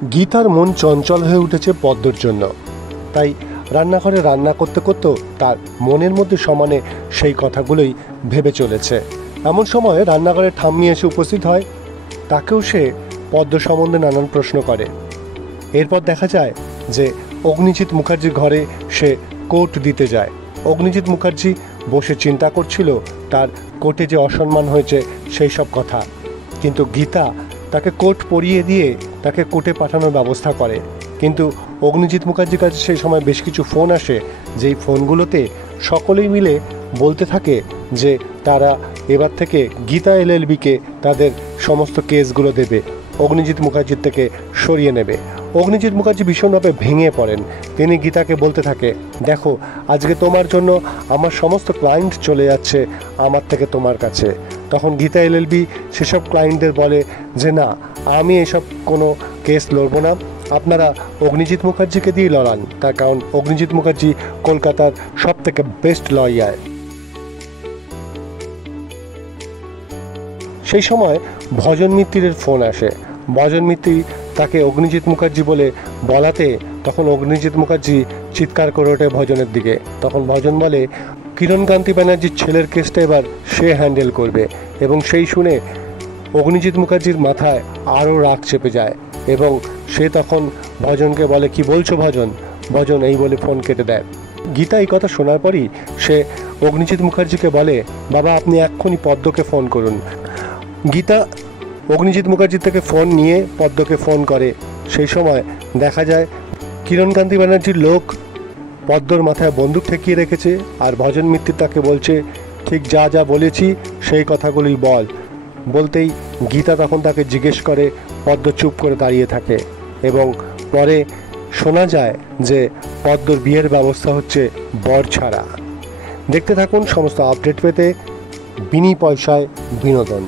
গীতার মন চঞ্চল হয়ে উঠেছে পদ্মর জন্য। তাই রান্নাঘরে রান্না করতে করতেও তার মনের মধ্যে সমানে সেই কথাগুলোই ভেবে চলেছে। এমন সময় রান্নাঘরে ঠাম্মি এসে উপস্থিত হয়। তাকেও সে পদ্ম সম্বন্ধে নানান প্রশ্ন করে। এরপর দেখা যায় যে অগ্নিজিৎ মুখার্জির ঘরে সে কোর্ট দিতে যায়। অগ্নিজিৎ মুখার্জি বসে চিন্তা করছিল তার কোর্টে যে অসম্মান হয়েছে সেই সব কথা, কিন্তু গীতা তাকে কোর্ট পরিয়ে দিয়ে তাকে কোর্টে পাঠানোর ব্যবস্থা করে। কিন্তু অগ্নিজিৎ মুখার্জির কাছে সেই সময় বেশ কিছু ফোন আসে, যেই ফোনগুলোতে সকলেই মিলে বলতে থাকে যে তারা এবার থেকে গীতা এলএলবিকে তাদের সমস্ত কেসগুলো দেবে, অগ্নিজিৎ মুখার্জির থেকে সরিয়ে নেবে। অগ্নিজিৎ মুখার্জি ভীষণভাবে ভেঙে পড়েন। তিনি গীতাকে বলতে থাকে, দেখো আজকে তোমার জন্য আমার সমস্ত ক্লায়েন্ট চলে যাচ্ছে আমার থেকে তোমার কাছে। তখন গীতা এলএলবি সেসব ক্লায়েন্টদের বলে যে না, আমি এসব কোনো কেস লড়বো না, আপনারা অগ্নিজিৎ মুখার্জিকে দিয়ে লড়ান। তার কারণ অগ্নিজিৎ মুখার্জি কলকাতার সব থেকে বেস্ট লয়ার। সেই সময় ভজন মিত্তিরের ফোন আসে। ভজন মিত্তি তাকে অগ্নিজিৎ মুখার্জি বলে বলাতে তখন অগ্নিজিৎ মুখার্জি চিৎকার করে ওঠে ভজনের দিকে। তখন ভজন বলে কিরণকান্তি ব্যানার্জির ছেলের কেসটা এবার সে হ্যান্ডেল করবে, এবং সেই শুনে অগ্নিজিৎ মুখার্জির মাথায় আরও রাগ চেপে যায় এবং সে তখন ভজনকে বলে, কি বলছো ভজন? ভজন এই বলে ফোন কেটে দেয়। গীতা এই কথা শোনার পরই সে অগ্নিজিৎ মুখার্জিকে বলে, বাবা আপনি এক্ষুনি পদ্মকে ফোন করুন। গীতা অগ্নিজিৎ মুখার্জির থেকে ফোন নিয়ে পদ্মকে ফোন করে। সেই সময় দেখা যায় কিরণকান্তি ব্যানার্জির লোক পদ্মর মাথায় বন্দুক ঠেকিয়ে রেখেছে, আর ভজন মিত্র তাকে বলছে ঠিক যা যা বলেছি সেই কথাগুলোই বল। বলতেই গীতা তখন তাকে জিজ্ঞেস করে, পদ্ম চুপ করে দাঁড়িয়ে থাকে এবং পরে শোনা যায় যে পদ্মর বিয়ের ব্যবস্থা হচ্ছে বর ছাড়া। দেখতে থাকুন সমস্ত আপডেট পেতে বিনি পয়সায় বিনোদন।